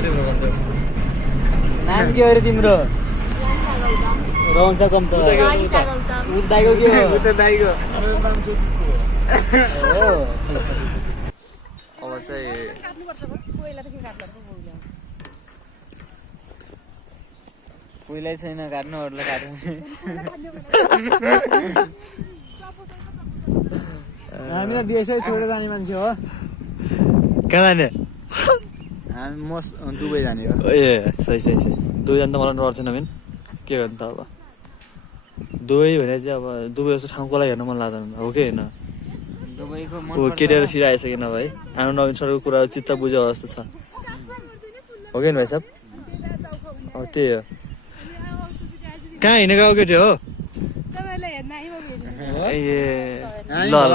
तिम्रो भन्दै नाम के अरे तिम्रो रहन्छ कम त दाइको के हो उता दाइको हो अब चाहिँ कोहीलाई छैन काट्नु अरूलाई काट्नु हामी त देशै छोडेर जाने मान्छे हो कहाँ जाने हामी म दुबई जाने हो ए सही दुबईजना त मलाई नर्थेन मेन के गर्नु त अब दुबई भने चाहिँ अब दुबई जस्तो ठाउँ कसलाई हेर्न मन लाग्दैन हो कि होइन दुबईको केटीहरू फेरि आइसकेन भाइ हाम्रो नवीन सरको कुरा चित्त बुझ्यो जस्तो छ हो कि भाइ साहब अब त्यही हो कहाँ हिँडेको हो केटी हो ए ल ल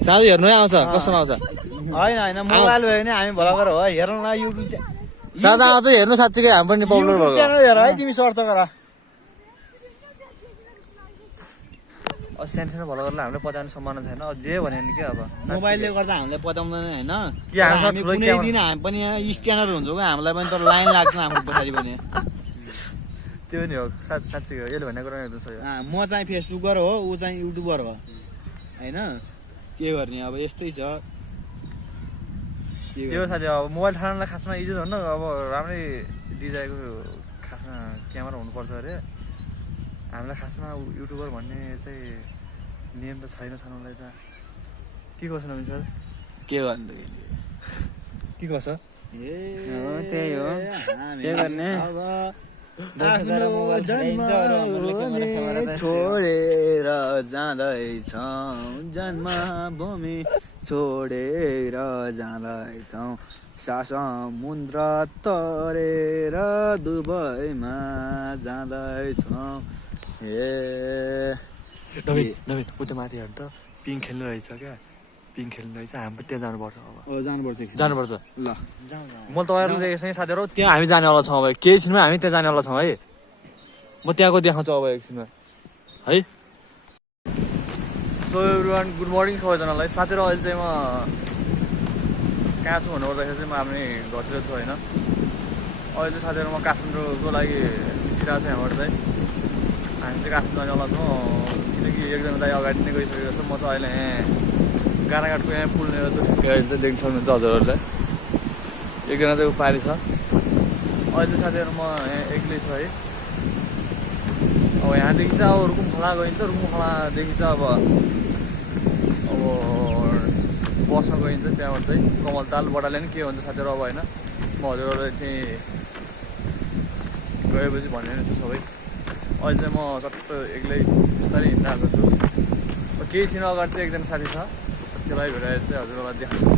साधु हेर्नु आउँछ कस्तो आउँछ होइन मोबाइल भयो भने हामी भलागर हो हेरौँ न युट्युब साधु आउँछ हेर्नु साँच्चीकै हामी पनि पपुलर भएको च्यानल हेर है तिमी सर्च गर सानो भलगरलाई हामीले पत्याउनु सम्भावना छैन जे भने नि के अब मोबाइलले गर्दा हामीलाई पत्याउँदैन होइन कि हामीसँग हामी ठुलो कुनै दिन हामी पनि यहाँ स्ट्यान्डर हुन्छौँ क्या हामीलाई पनि तर लाइन लाग्छ हाम्रो पछाडि पनि त्यो नि हो साँच्चीको यसले भनेको कुरा एकदम सही हो म चाहिँ फेसबुकर हो ऊ चाहिँ युट्युबर हो होइन के गर्ने अब यस्तै छ त्यो साथी अब मोबाइल ठान्नलाई खासमा इज्जत हुन्न अब राम्रै डिजाइनको खासमा क्यामेरा हुनुपर्छ अरे हामीलाई खासमा युट्युबर भन्ने चाहिँ नियम त छैन छनलाई त के गर्छ नवीन सर के गर्नु के गर्छ त्यही हो के गर्ने आफ्नो जन्मभूमि छोडेर जाँदैछौँ जन्मभूमि छोडेर जाँदैछौँ समुद्र तरेर दुबईमा जाँदैछौँ नवीन उता माथि हेर्नु त पिङ खेल्नु रहेछ क्या पिङ खेल्नु रहेछ हामी पनि त्यहाँ जानुपर्छ अब जानुपर्छ ल म तपाईँहरू देखेँ साथीहरू त्यहाँ हामी जानेवाला छौँ अब केही छिनमा हामी त्यहाँ जानेवाला छौँ है म त्यहाँको देखाउँछु अब एकछिनमा है सो एभ्रिवान गुड मर्निङ सबैजनालाई साथीहरू अहिले चाहिँ म कहाँ छु भन्नुपर्दाखेरि चाहिँ म आफ्नै घरतिर छु होइन अहिले चाहिँ साथीहरू म काठमाडौँको लागि निस्किरहेको छ यहाँबाट चाहिँ हामी चाहिँ काठमाडौँ जानेवाला छौँ किनकि एकजना दाइ अगाडि नै गइसकेको छ म चाहिँ अहिले यहाँ गानाघाटको यहाँ पुल लिएर छु ठिकै अहिले चाहिँ देख्न सक्नुहुन्छ हजुरहरूले एकजना चाहिँ पारी छ अहिले चाहिँ साथीहरू म यहाँ एक्लै छु है अब यहाँदेखि चाहिँ अब रुकुम खोला गइन्छ रुकुम खोलादेखि चाहिँ अब बसमा गइन्छ त्यहाँबाट चाहिँ कमलताल बडाले नि के भन्छ साथीहरू अब होइन म हजुरहरूलाई त्यहीँ गएपछि भन्ने छु सबै अहिले चाहिँ म चट्ट एक्लै बिस्तारै हिँडिरहेको छु केही छिन अगाडि चाहिँ एकजना साथी छ त्यसलाई भेटाएर चाहिँ हजुरहरूलाई देखाउँछु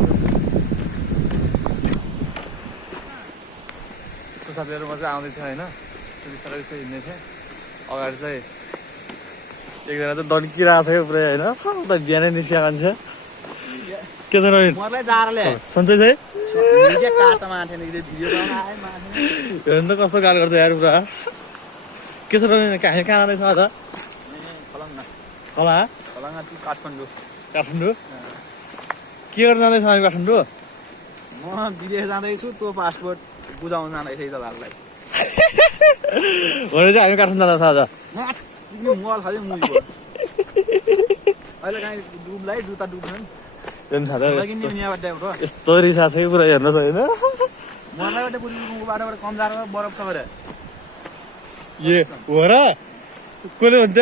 त्यो साथीहरू म चाहिँ आउँदै थिएँ होइन त्यो बिस्तारै बिस्तारै हिँड्दै थिएँ अगाडि चाहिँ एकजना चाहिँ दन्किरहेको छ क्या पुरै होइन त बिहानै निस्किया मान्छे के छ नवीन सन्चै चाहिँ हेर्नु त कस्तो गाली गर्छ यार पुरा के छ नवीन हामी कहाँ जाँदैछौँ आज कला काठमाडौँ के गर्न जाँदैछौँ हामी काठमाडौँ म विदेश जाँदैछु तँ पासपोर्ट बुझाउन जाँदैछ दादालाई भने चाहिँ हामी काठमाडौँ जाँदैछौँ आज मोबाइल खालि मुभीको अहिले काहीँ डुब्ला है जुत्ता डुब्छन् यस्तो रिसा छ कि पुरा हेर्नुहोस् होइन मलाई बाटोबाट कम जाएर बरफ छ गरे ए हो र कसले भन्छ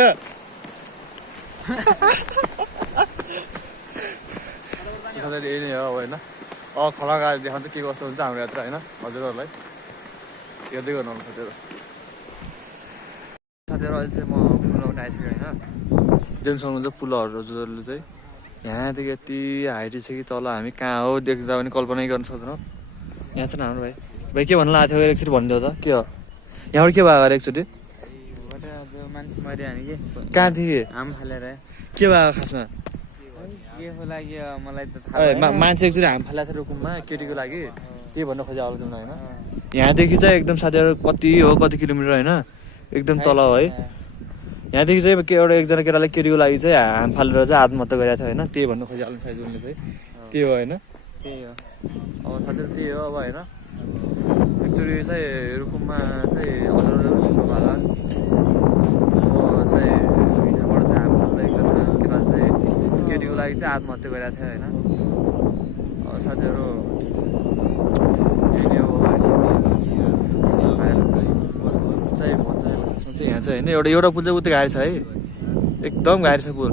यही नै हो अब होइन खोला गएर देखाउँछ के कस्तो हुन्छ हाम्रो यात्रा होइन हजुरहरूलाई हेर्दै गर्नु साथीहरू अहिले चाहिँ म पुलबाट आइसकेँ होइन देख्न सक्नुहुन्छ पुलहरू हजुरहरूले चाहिँ यहाँदेखि यति हाइट छ कि तल हामी कहाँ हो देख्दा पनि कल्पनै गर्न सक्दैनौँ यहाँ छ नि हाम्रो भाइ के भन्नु लाग्थ्यो एकचोटि भनिदियो त के हो यहाँबाट के भयो एकचोटि मान्छे मऱ्यो हामी के कहाँ थिएँ आम फालेर के भयो खासमा के हो लागि मलाई त मान्छे एकचोटि हाम फालेको थियो रुकुममा केटीको लागि त्यही भन्न खोजेँ अब तिमीलाई होइन यहाँदेखि चाहिँ एकदम साथीहरू कति हो कति किलोमिटर होइन एकदम तल हो है यहाँदेखि चाहिँ एउटा एकजना केटाले केटीको लागि चाहिँ हाम फालेर चाहिँ आत्महत्या गरेको थियो होइन त्यही भन्नु खोजिहाल्नु सायद उनले चाहिँ त्यही हो होइन त्यही हो अब साथीहरू त्यही हो अब होइन एक्चुअली चाहिँ रुकुममा चाहिँ हजुरहरूले पनि सुन्नुभयो होला म चाहिँ यहाँबाट चाहिँ हामीलाई एकजना के भन्छ केटीको लागि चाहिँ आत्महत्या गरेको थियो होइन साथीहरू यही हो चाहिँ भन्छ खासमा चाहिँ यहाँ चाहिँ होइन एउटा पुल चाहिँ उतै गाडी छ है एकदम गाडी छ पुल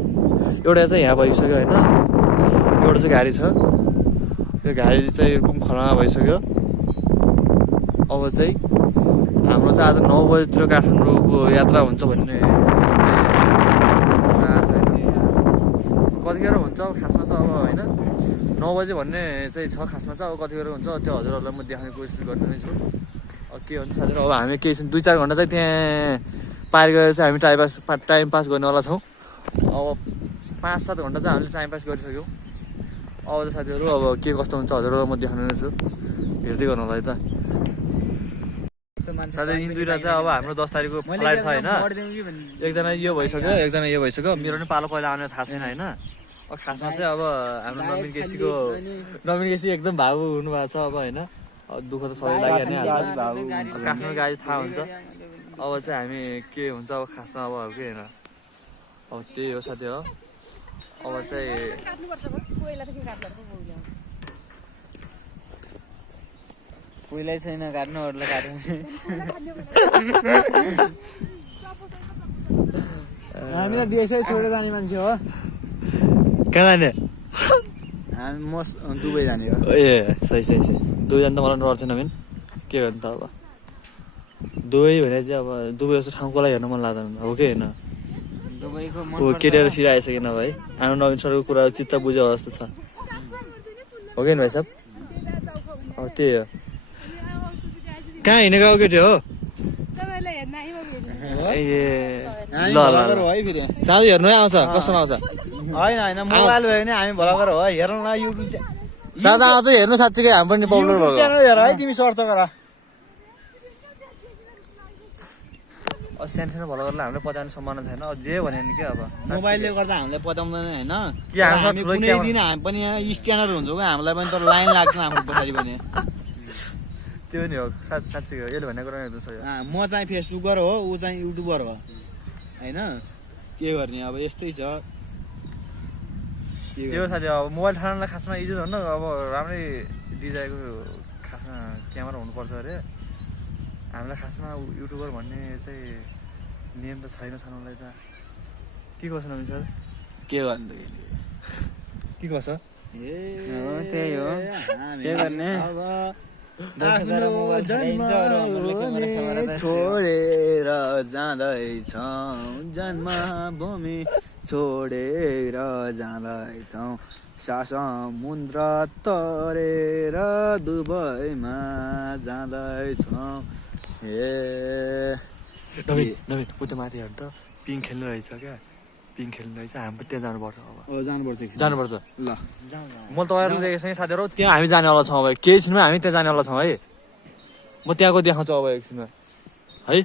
एउटा चाहिँ यहाँ भइसक्यो होइन एउटा चाहिँ गाडी छ त्यो गाडी चाहिँ रुकुम खलामा भइसक्यो अब चाहिँ हाम्रो चाहिँ आज 9 बजीतिर काठमाडौँको यात्रा हुन्छ भन्ने कतिखेर हुन्छ अब खासमा चाहिँ अब होइन 9 बजी भन्ने चाहिँ छ खासमा चाहिँ अब कतिखेर हुन्छ त्यो हजुरहरूलाई म देखाउने कोसिस गर्ने नै छु अब के हुन्छ साथीहरू अब हामी केही 2-4 घन्टा चाहिँ त्यहाँ पार गरेर चाहिँ हामी टाइम पास गर्नेवाला छौँ अब 5-7 घन्टा चाहिँ हामीले टाइम पास गरिसक्यौँ अब चाहिँ साथीहरू अब के कस्तो हुन्छ हजुरहरूलाई म देखाउने नै छु हेर्दै गर्नु होला है त साथै यिन दुईटा चाहिँ अब हाम्रो 10 तारिकको फ्लाइट छ होइन एकजना यो भइसक्यो मेरो पनि पालो पहिला आउने थाहा छैन होइन अब खासमा चाहिँ अब हाम्रो नवीन केसी एकदम भावु हुनुभएको छ अब होइन दुःख त सबै लागिहाल्ने काठमाडौँ गाडी थाहा हुन्छ अब चाहिँ हामी के हुन्छ अब खासमा अब के होइन अब त्यही हो साथी हो अब चाहिँ कोहीलाई छैन काट्नु अरूलाई काट्नु हामीलाई देशै छोडेर जाने मान्छे हो कहाँ जाने हामी म दुबई जाने हो ए सही दुबई जानु त मलाई डर छैन मेन के गर्नु त अब दुबई भने चाहिँ अब दुबई जस्तो ठाउँको लागि हेर्न मन लाग्दैन हो कि होइन दुबईको केटीहरू फेरि आइसकेन भाइ हाम्रो नवीन सरको कुरा चित्त बुझ्यो जस्तो छ हो कि भाइ साहब अब त्यही हो कहाँ हिँडेको हो केटी हो ए ल साथी हेर्नु आउँछ कस्तोमा आउँछ होइन मोबाइल भयो भने हामी भलगर हो हेरौँ न युट्युब सादा आउँछ हेर्नु साँच्चीकै हामी पनि पपुलर भएको च्यानल हेर है तिमी सर्च गर सानो भलगरलाई हामीले पचाउने सम्भावना छैन जे भने नि के अब मोबाइलले गर्दा हामीले पचाउँदैन होइन कि हामी कुनै दिन हामी पनि यहाँ स्ट्यान्डर हुन्छौँ क्या हामीलाई पनि तर लाइन लाग्छ हाम्रो पछाडि पनि त्यो नि हो साँच्चीको यसले भन्ने कुरा एकदम सही हो म चाहिँ फेसबुकर हो ऊ चाहिँ युट्युबर हो होइन के गर्ने अब यस्तै छ त्यो साथी अब मोबाइल ठान्नलाई खासमा इजी हुन्न अब राम्रै डिजाइनको खासमा क्यामेरा हुनुपर्छ अरे हामीलाई खासमा युट्युबर भन्ने चाहिँ नियम त छैन छनलाई त के गर्छ नवीन सर के गर्नु के गर्छ त्यही हो के गर्ने आफ्नो छोडेर जाँदैछौँ जन्मभूमि छोडेर जाँदैछौँ समुद्र तरेर दुबईमा जाँदैछौँ हे नवीन उता माथि हेर्नु त पिङ खेल्नु रहेछ क्या पिङ खेल्नु रहेछ हामी पनि त्यहाँ जानुपर्छ अब जानुपर्छ ल म तपाईँहरूले देखेको छु साथीहरू त्यहाँ हामी जानेवाला छौँ अब केही छिनमा हामी त्यहाँ जानेवाला छौँ है म त्यहाँको देखाउँछु अब एकछिनमा है